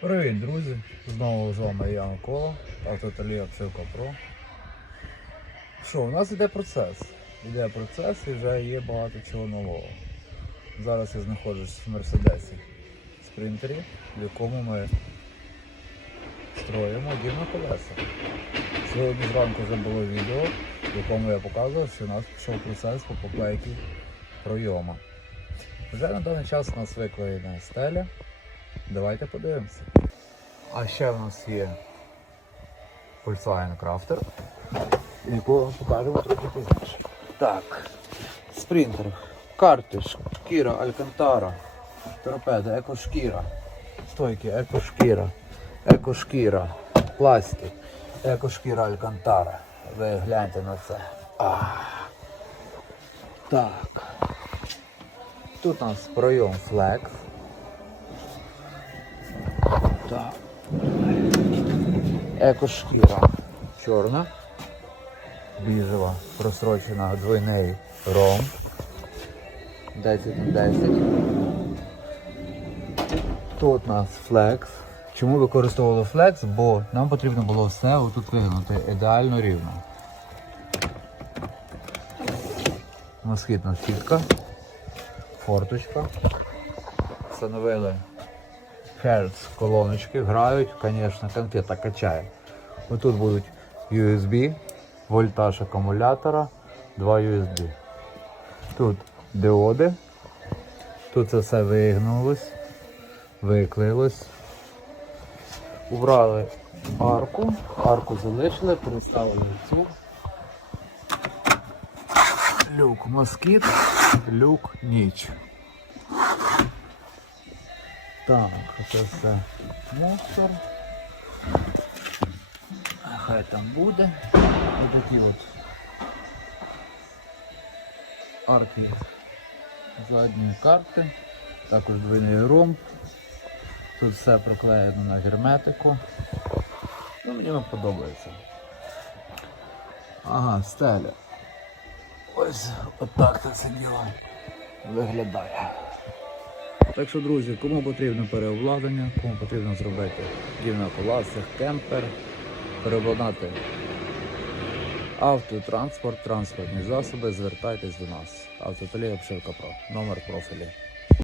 Привіт, друзі! Знову з вами я Микола, автоталія Псилка Про. Що, у нас іде процес. Іде процес і вже є багато чого нового. Зараз я знаходжусь в Мерседесі спринтері, в якому ми строїмо дім на колеса. Сьогодні зранку вже було відео, в якому я показував, що у нас пішов процес по поклейці пройома. Вже на даний час у нас викладена стеля. Давайте подивимося. А ще в нас є Volkswagen Crafter, якого покажемо трохи пізніше. Так, спринтер, карти, шкіра, алькантара, торпеда, екошкіра, стойки, екошкіра, екошкіра, пластик, екошкіра алькантара. Ви гляньте на це. А. Так. Тут у нас пройом Flex. Так. Екошкіра чорна, біжева, просрочена двойний ром. 10 на 10. Тут у нас флекс. Чому використовували флекс? Бо нам потрібно було все отут вигнути ідеально рівно. Москітна сітка, форточка. Встановили Hertz колоночки, грають, звісно, конфета качає. Отут будуть USB, вольтаж акумулятора, два USB. Тут диоди. Тут це все вигнулось, виклеїлось. Убрали арку, арку залишили, переставили цю. Люк москіт, люк ніч. Так, це все мусор. Хай там буде. Ось такі от арки задньої карти. Також двойний ромб. Тут все проклеєно на герметику. Ну, мені подобається. Ага, стеля. Ось отак це діло виглядає. Так що, друзі, кому потрібно переобладнання, кому потрібно зробити дім на коласах, кемпер, переобладнати автотранспорт, транспортні засоби, звертайтесь до нас. Автоталія Обшивка Про. Номер профілі